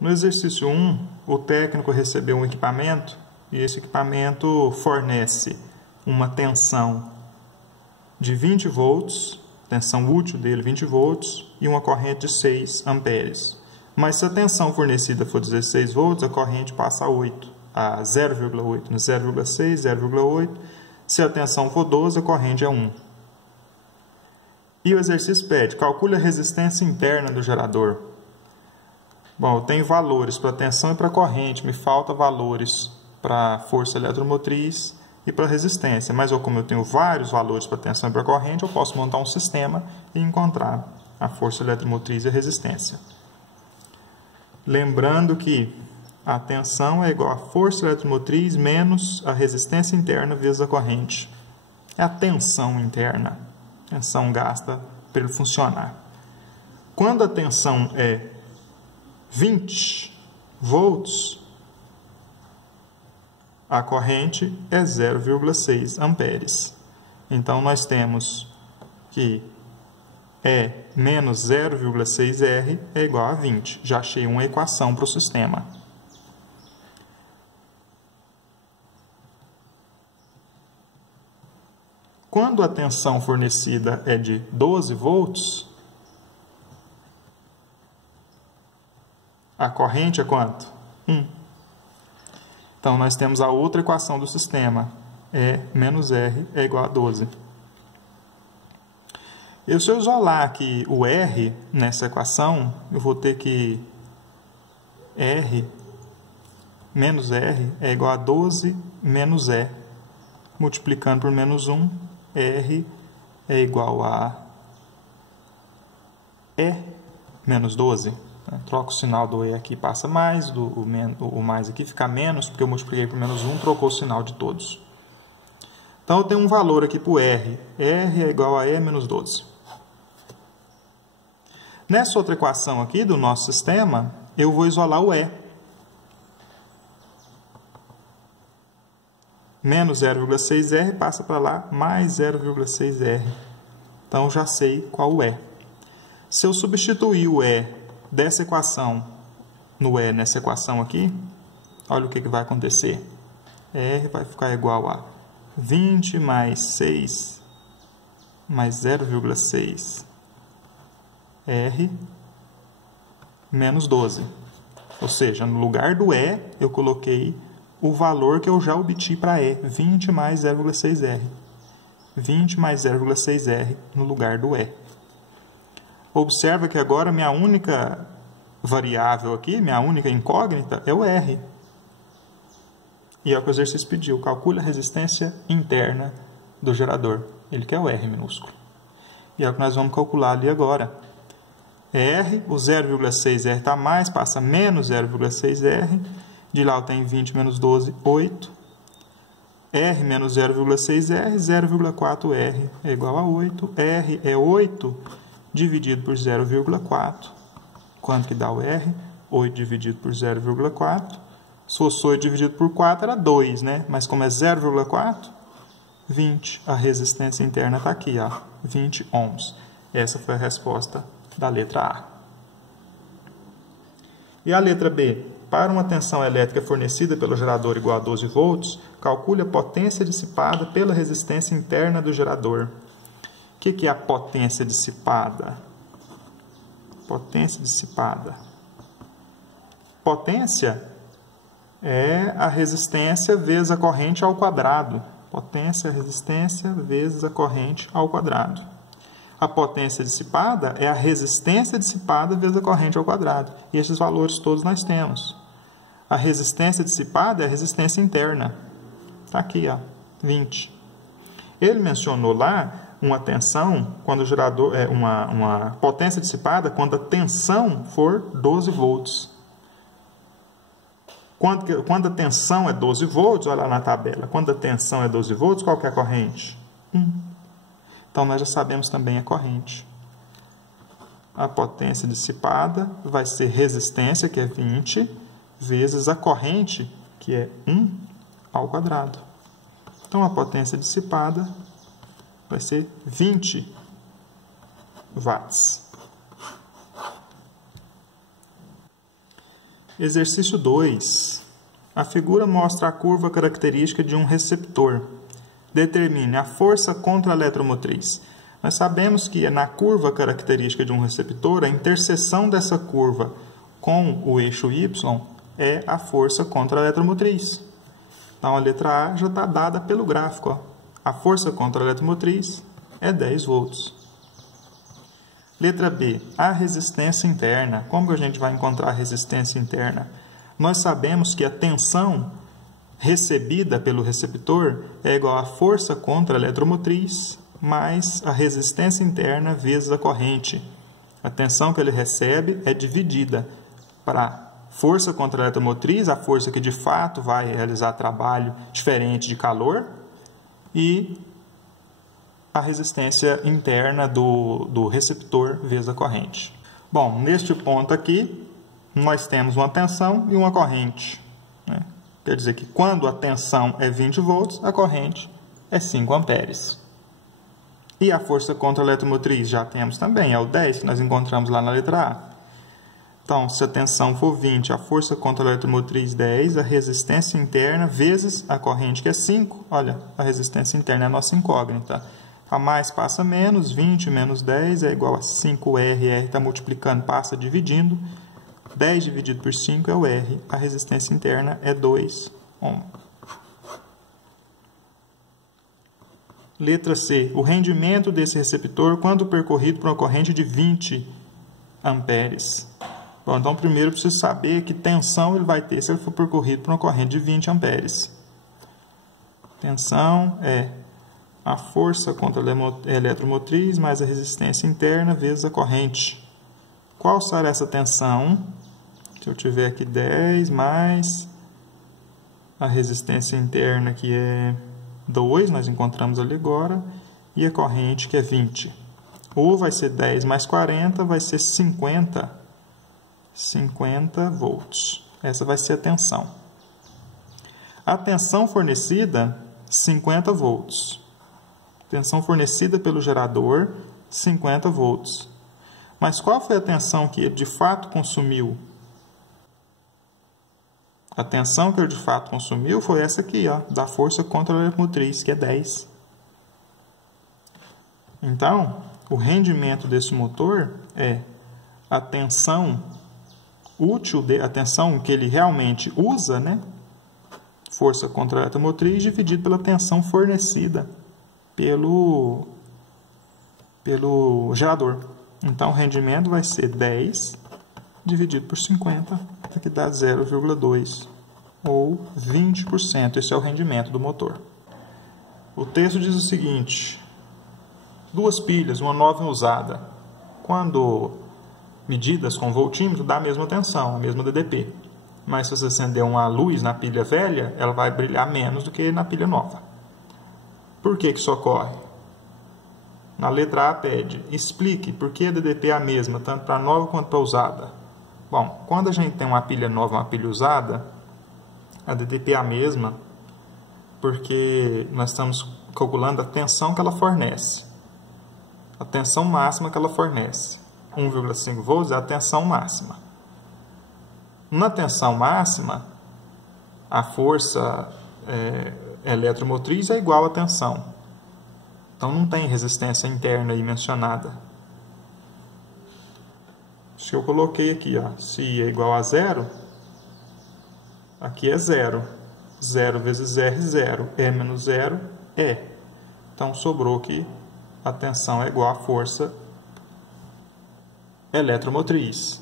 No exercício 1, o técnico recebeu um equipamento e esse equipamento fornece uma tensão de 20 volts, tensão útil dele 20 volts e uma corrente de 6 amperes. Mas se a tensão fornecida for 16 volts, a corrente passa a 0,8, 0,6, 0,8. Se a tensão for 12, a corrente é 1. E o exercício pede, calcule a resistência interna do gerador. Bom, eu tenho valores para tensão e para corrente, me falta valores para força eletromotriz e para resistência. Mas como eu tenho vários valores para tensão e para corrente, eu posso montar um sistema e encontrar a força eletromotriz e a resistência. Lembrando que a tensão é igual a força eletromotriz menos a resistência interna vezes a corrente. É a tensão interna. A tensão gasta para ele funcionar. Quando a tensão é 20 volts, a corrente é 0,6 amperes. Então, nós temos que E menos 0,6 R é igual a 20. Já achei uma equação para o sistema. Quando a tensão fornecida é de 12 volts, a corrente é quanto? 1. Então, nós temos a outra equação do sistema. E menos R é igual a 12. Se eu isolar aqui o R nessa equação, eu vou ter que R menos R é igual a 12 menos E. Multiplicando por menos 1, R é igual a E menos 12. Troco o sinal do E aqui, passa mais, o mais aqui fica menos, porque eu multipliquei por menos 1, trocou o sinal de todos. Então, eu tenho um valor aqui para o R. R é igual a E menos 12. Nessa outra equação aqui do nosso sistema, eu vou isolar o E. Menos 0,6R passa para lá, mais 0,6R. Então, já sei qual o E. Se eu substituir o E dessa equação no E nessa equação aqui, olha o que vai acontecer. R vai ficar igual a 20 mais 6 mais 0,6 R menos 12. Ou seja, no lugar do E, eu coloquei o valor que eu já obti para E, 20 mais 0,6R. 20 mais 0,6R no lugar do E. Observa que agora minha única variável aqui, minha única incógnita, é o R. E é o que o exercício pediu. Calcule a resistência interna do gerador. Ele quer o R minúsculo. E é o que nós vamos calcular ali agora. R, o 0,6R está mais, passa menos 0,6R. De lá eu tenho 20 menos 12, 8. R menos 0,6R, 0,4R é igual a 8. R é 8 dividido por 0,4. Quanto que dá o R? 8 dividido por 0,4. Se fosse 8 dividido por 4 era 2, né? Mas como é 0,4, 20. A resistência interna está aqui, ó, 20 ohms. Essa foi a resposta da letra A. E a letra B? Para uma tensão elétrica fornecida pelo gerador igual a 12 volts, calcule a potência dissipada pela resistência interna do gerador. O que é a potência dissipada? Potência dissipada. Potência é a resistência vezes a corrente ao quadrado. Potência é a resistência vezes a corrente ao quadrado. A potência dissipada é a resistência dissipada vezes a corrente ao quadrado. E esses valores todos nós temos. A resistência dissipada é a resistência interna. Está aqui, ó, 20. Ele mencionou lá uma tensão, quando o gerador é uma potência dissipada, quando a tensão for 12 volts. Quando a tensão é 12 volts, olha lá na tabela, quando a tensão é 12 volts, qual que é a corrente? 1. Então, nós já sabemos também a corrente. A potência dissipada vai ser resistência, que é 20, vezes a corrente, que é 1 ao quadrado. Então, a potência dissipada vai ser 20 watts. Exercício 2. A figura mostra a curva característica de um receptor. Determine a força contra a eletromotriz. Nós sabemos que na curva característica de um receptor, a interseção dessa curva com o eixo Y é a força contra a eletromotriz. Então, a letra A já está dada pelo gráfico. Ó. A força contra a eletromotriz é 10 volts. Letra B. A resistência interna. Como que a gente vai encontrar a resistência interna? Nós sabemos que a tensão recebida pelo receptor é igual à força contra a eletromotriz mais a resistência interna vezes a corrente. A tensão que ele recebe é dividida para força contra a eletromotriz, a força que de fato vai realizar trabalho diferente de calor, e a resistência interna do receptor vezes a corrente. Bom, neste ponto aqui, nós temos uma tensão e uma corrente. Né? Quer dizer que quando a tensão é 20 volts, a corrente é 5 amperes. E a força contra a eletromotriz já temos também, é o 10 que nós encontramos lá na letra A. Então, se a tensão for 20, a força contra a eletromotriz 10, a resistência interna vezes a corrente que é 5. Olha, a resistência interna é a nossa incógnita. A mais passa menos, 20 menos 10 é igual a 5R, R está multiplicando, passa dividindo. 10 dividido por 5 é o R, a resistência interna é 2 ohm. Letra C. O rendimento desse receptor quando percorrido por uma corrente de 20 amperes. Bom, então primeiro eu preciso saber que tensão ele vai ter se ele for percorrido por uma corrente de 20 amperes. Tensão é a força contra a eletromotriz mais a resistência interna vezes a corrente. Qual será essa tensão? Se eu tiver aqui 10 mais a resistência interna que é 2, nós encontramos ali agora, e a corrente que é 20. Ou vai ser 10 mais 40, vai ser 50 volts. Essa vai ser a tensão. A tensão fornecida, 50 volts. Tensão fornecida pelo gerador, 50 volts. Mas qual foi a tensão que ele de fato consumiu? A tensão que ele de fato consumiu foi essa aqui, ó, da força contra a eletromotriz, que é 10. Então, o rendimento desse motor é a tensão útil, a tensão que ele realmente usa, né? Força contra a eletromotriz dividido pela tensão fornecida pelo gerador. Então, o rendimento vai ser 10 dividido por 50, que dá 0,2 ou 20%. Esse é o rendimento do motor. O texto diz o seguinte: duas pilhas, uma nova e uma usada, quando medidas com voltímetro, dá a mesma tensão, a mesma DDP. Mas se você acender uma luz na pilha velha, ela vai brilhar menos do que na pilha nova. Por que isso ocorre? Na letra A pede, explique por que a DDP é a mesma, tanto para a nova quanto para a usada. Bom, quando a gente tem uma pilha nova e uma pilha usada, a DDP é a mesma porque nós estamos calculando a tensão que ela fornece. A tensão máxima que ela fornece. 1,5 volts é a tensão máxima. Na tensão máxima, a força eletromotriz é igual à tensão. Então não tem resistência interna aí mencionada. Se eu coloquei aqui, ó, se I é igual a 0, aqui é 0. 0 vezes R, 0. E menos 0, E. Então sobrou que a tensão é igual à força eletromotriz.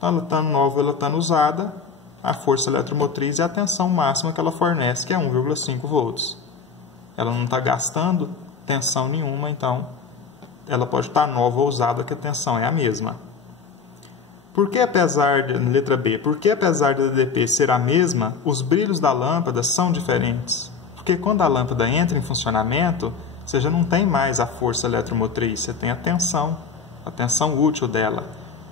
Ela está nova, ela está usada. A força eletromotriz é a tensão máxima que ela fornece, que é 1,5 volts. Ela não está gastando tensão nenhuma, então ela pode estar nova ou usada, que a tensão é a mesma. Por que apesar de, letra B, por que apesar da DDP ser a mesma, os brilhos da lâmpada são diferentes? Porque quando a lâmpada entra em funcionamento, você já não tem mais a força eletromotriz, você tem a tensão útil dela.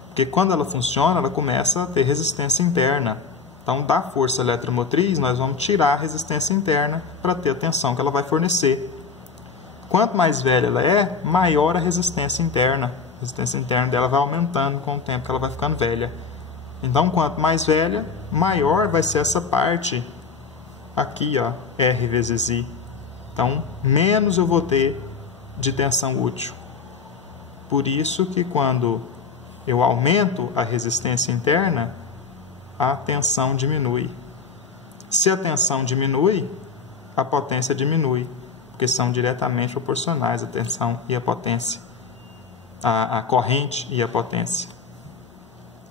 Porque quando ela funciona, ela começa a ter resistência interna. Então, da força eletromotriz, nós vamos tirar a resistência interna para ter a tensão que ela vai fornecer. Quanto mais velha ela é, maior a resistência interna. A resistência interna dela vai aumentando com o tempo que ela vai ficando velha. Então, quanto mais velha, maior vai ser essa parte aqui, ó, R vezes I. Então, menos eu vou ter de tensão útil. Por isso que quando eu aumento a resistência interna, a tensão diminui. Se a tensão diminui, a potência diminui, porque são diretamente proporcionais a tensão e a potência, a corrente e a potência.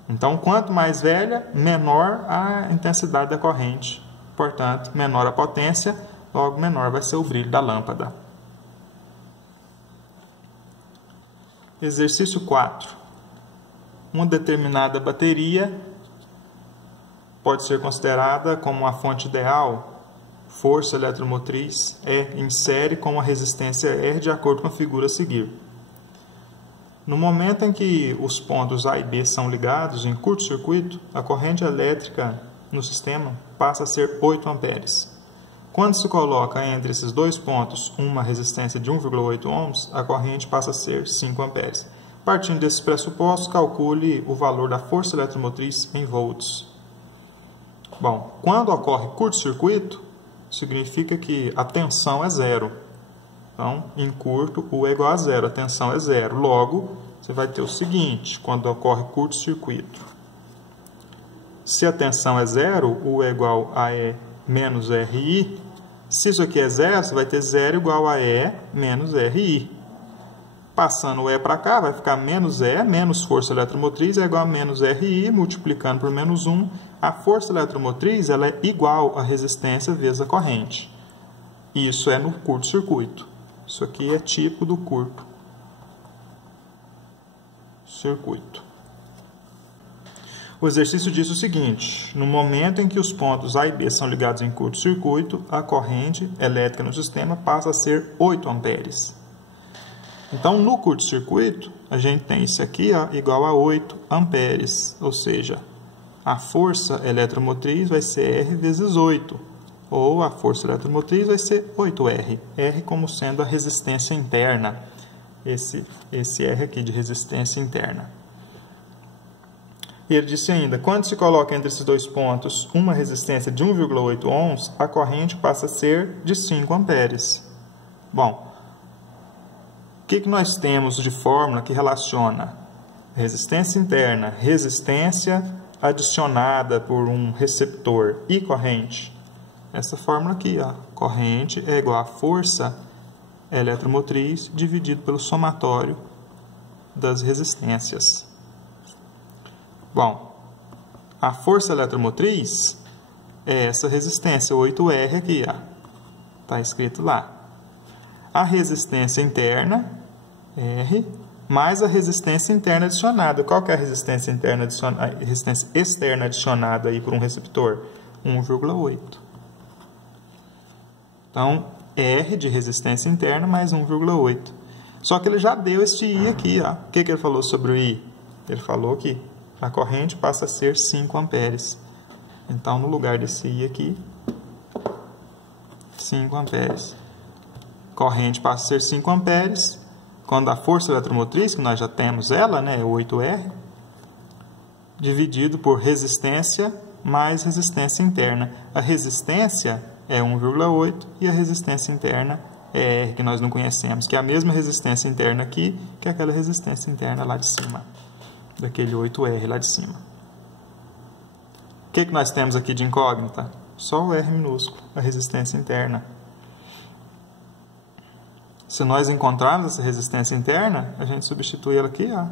Então, quanto mais velha, menor a intensidade da corrente. Portanto, menor a potência, logo menor vai ser o brilho da lâmpada. Exercício 4. Uma determinada bateria pode ser considerada como uma fonte ideal, força eletromotriz E em série com a resistência R de acordo com a figura a seguir. No momento em que os pontos A e B são ligados em curto-circuito, a corrente elétrica no sistema passa a ser 8 amperes. Quando se coloca entre esses dois pontos uma resistência de 1,8 ohms, a corrente passa a ser 5 amperes. Partindo desses pressupostos, calcule o valor da força eletromotriz em volts. Bom, quando ocorre curto-circuito, significa que a tensão é zero. Então, em curto, U é igual a zero, a tensão é zero. Logo, você vai ter o seguinte, quando ocorre curto-circuito. Se a tensão é zero, U é igual a E menos RI. Se isso aqui é zero, você vai ter zero igual a E menos RI. Passando o E para cá, vai ficar menos E, menos força eletromotriz, é igual a menos RI, multiplicando por menos 1. A força eletromotriz ela é igual à resistência vezes a corrente. Isso é no curto-circuito. Isso aqui é tipo do curto-circuito. O exercício diz o seguinte: no momento em que os pontos A e B são ligados em curto-circuito, a corrente elétrica no sistema passa a ser 8 amperes. Então, no curto-circuito, a gente tem isso aqui ó, igual a 8 amperes, ou seja, a força eletromotriz vai ser R vezes 8, ou a força eletromotriz vai ser 8R, R como sendo a resistência interna, esse R aqui de resistência interna. E ele disse ainda, quando se coloca entre esses dois pontos uma resistência de 1,8 ohms, a corrente passa a ser de 5 amperes. Bom, o que nós temos de fórmula que relaciona resistência interna, resistência adicionada por um receptor e corrente? Essa fórmula aqui, ó, corrente é igual a força eletromotriz dividido pelo somatório das resistências. Bom, a força eletromotriz é essa resistência 8R aqui, ó, está escrito lá. A resistência interna, R, mais a resistência interna adicionada. Qual que é a resistência interna adicionada, a resistência externa adicionada aí por um receptor? 1,8. Então, R de resistência interna mais 1,8. Só que ele já deu este I aqui, ó. O que ele falou sobre o I? Ele falou que a corrente passa a ser 5 amperes. Então, no lugar desse I aqui, 5 amperes. Corrente passa a ser 5 amperes, quando a força eletromotriz, que nós já temos ela, né, 8R, dividido por resistência mais resistência interna. A resistência é 1,8 e a resistência interna é R, que nós não conhecemos, que é a mesma resistência interna aqui que aquela resistência interna lá de cima, daquele 8R lá de cima. O que nós temos aqui de incógnita? Só o R minúsculo, a resistência interna. Se nós encontrarmos essa resistência interna, a gente substitui ela aqui, ó,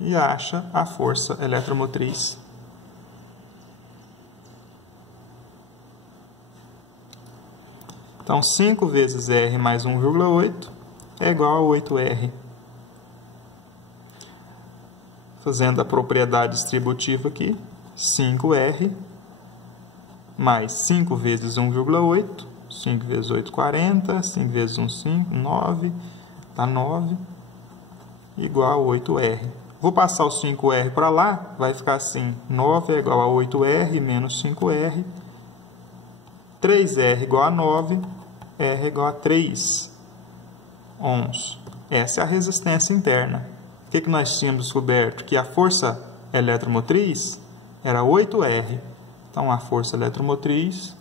e acha a força eletromotriz. Então, 5 vezes R mais 1,8 é igual a 8R. Fazendo a propriedade distributiva aqui, 5R mais 5 vezes 1,8, 5 vezes 8, 40, 5 vezes 1, 5, 9, dá 9, igual a 8R. Vou passar o 5R para lá, vai ficar assim, 9 é igual a 8R menos 5R, 3R igual a 9, R é igual a 3 ohms. Essa é a resistência interna. O que nós tínhamos descoberto? Que a força eletromotriz era 8R. Então, a força eletromotriz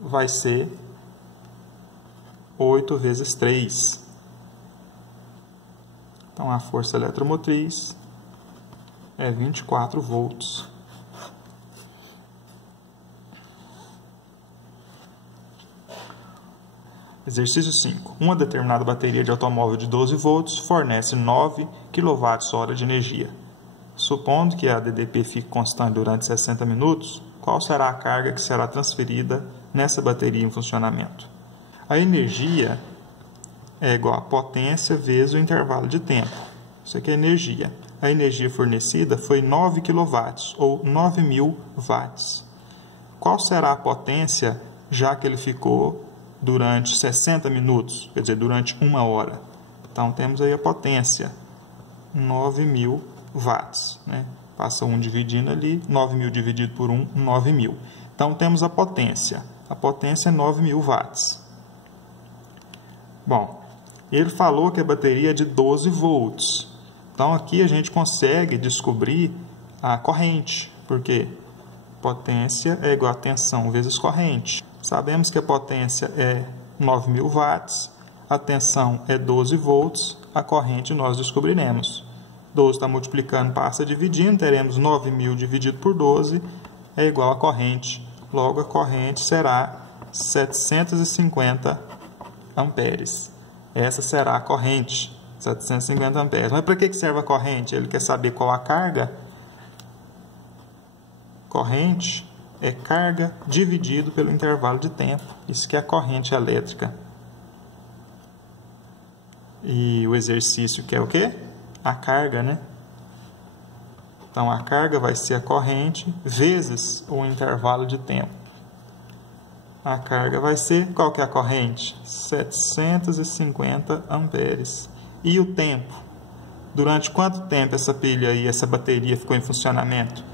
vai ser 8 vezes 3. Então, a força eletromotriz é 24 volts. Exercício 5. Uma determinada bateria de automóvel de 12 volts fornece 9 kWh de energia. Supondo que a DDP fique constante durante 60 minutos, qual será a carga que será transferida nessa bateria em funcionamento? A energia é igual a potência vezes o intervalo de tempo. Isso aqui é energia. A energia fornecida foi 9 kW, ou 9.000 watts. Qual será a potência, já que ele ficou durante 60 minutos, quer dizer, durante 1 hora? Então, temos aí a potência, 9.000 watts. Né? Passa 1 dividindo ali, 9.000 dividido por 1, 9.000. Então, temos a potência. A potência é 9.000 watts. Bom, ele falou que a bateria é de 12 volts. Então, aqui a gente consegue descobrir a corrente, porque potência é igual a tensão vezes corrente. Sabemos que a potência é 9.000 watts, a tensão é 12 volts, a corrente nós descobriremos. 12 está multiplicando, passa dividindo, teremos 9.000 dividido por 12, é igual a corrente. Logo, a corrente será 750 amperes. Essa será a corrente, 750 amperes. Mas para que serve a corrente? Ele quer saber qual a carga. Corrente é carga dividido pelo intervalo de tempo. Isso que é a corrente elétrica. E o exercício que é o quê? A carga, né? Então, a carga vai ser a corrente vezes o intervalo de tempo. A carga vai ser, qual que é a corrente? 750 amperes. E o tempo? Durante quanto tempo essa pilha e essa bateria ficou em funcionamento?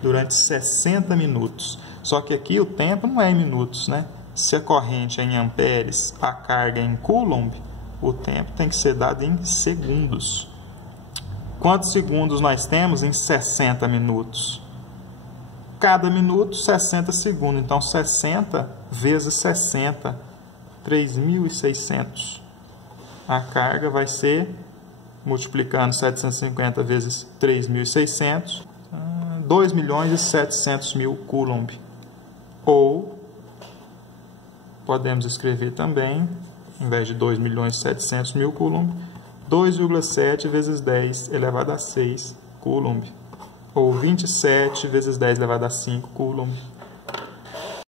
Durante 60 minutos. Só que aqui o tempo não é em minutos, né? Se a corrente é em amperes, a carga é em coulomb, o tempo tem que ser dado em segundos. Quantos segundos nós temos em 60 minutos? Cada minuto, 60 segundos. Então, 60 vezes 60, 3.600. A carga vai ser, multiplicando 750 vezes 3.600, 2.700.000 coulomb. Ou, podemos escrever também, em vez de 2.700.000 coulomb, 2,7 vezes 10 elevado a 6 coulomb. Ou 27 vezes 10 elevado a 5 coulomb.